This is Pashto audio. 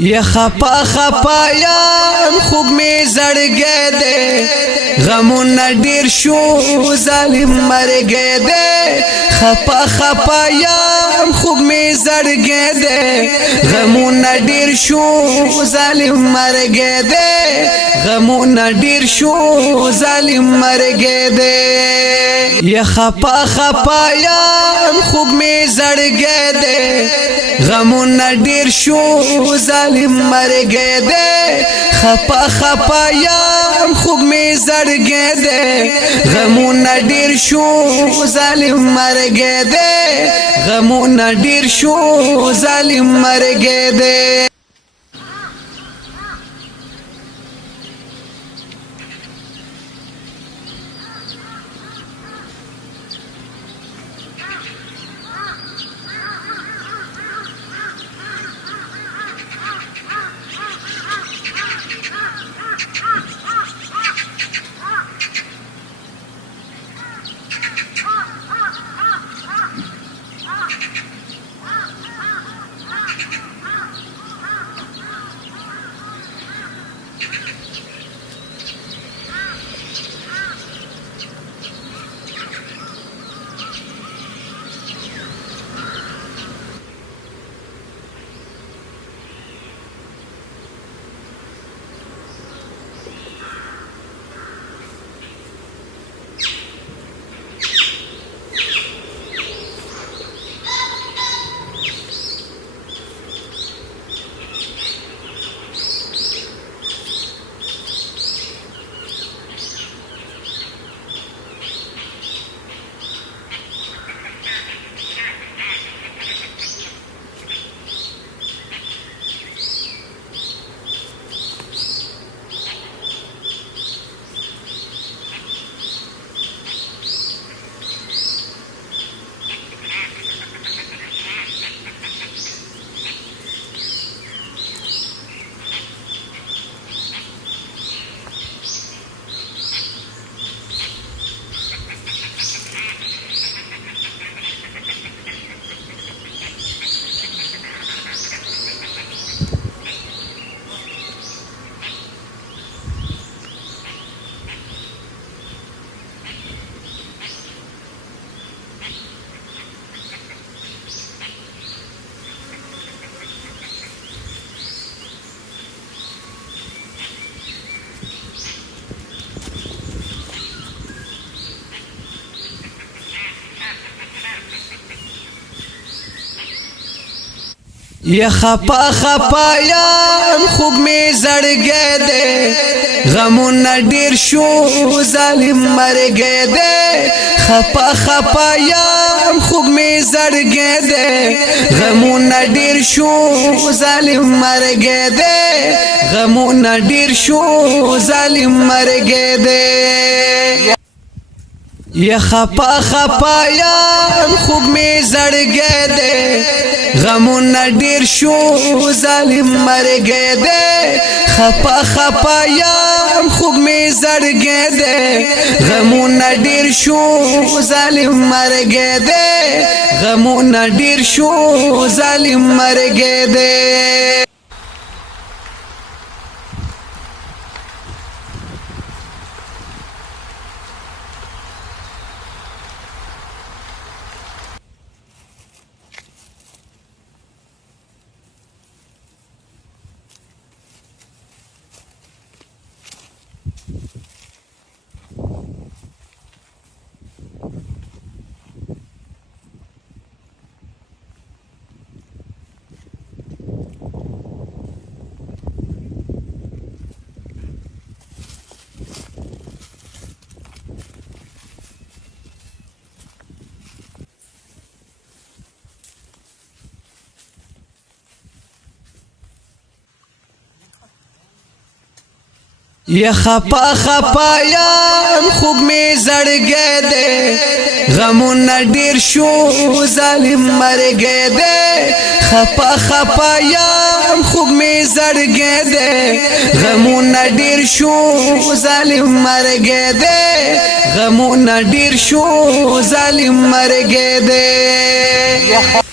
یا خپا خپا یم خوب می زړګې دے غمونه ډیر شو ظالم مرګې دے خپا خپا یم خوب می زړګې دے غمونه ډیر شو ظالم مرګې دے غمونه ډیر شو ظالم مرګې دے یا خپا خپا یم خوب می زړګې دے غمونه ډیر شو ظالم مرګې دے خپا خپا یم خوب می زړګې دے غمونه ډیر شو ظالم مرګې دے غمونه ډیر شو ظالم مرګې دے یا خپا خپا یم خوب می زړګې دے غمونه ډیر شو ظالم مرګې دے خپا خپا یم خوب می زړګې دے غمونه ډیر شو ظالم مرګې دے غمونه ډیر شو ظالم مرګې دے یا خپا خپا یم خوب می زړګې دے غمونه ډیر شو ظالم مرګې دے خپا خپا یم خوب می زړګې دے غمونه ډیر شو ظالم مرګې دے غمونه ډیر شو ظالم مرګې دے یا خپا خپا یم خوب می زړګې دے غمونه ډیر شو ظالم مرګې دے خپا خپا یم خوب می زړګې دے غمونه ډیر شو ظالم مرګې دے غمونه ډیر شو ظالم مرګې دے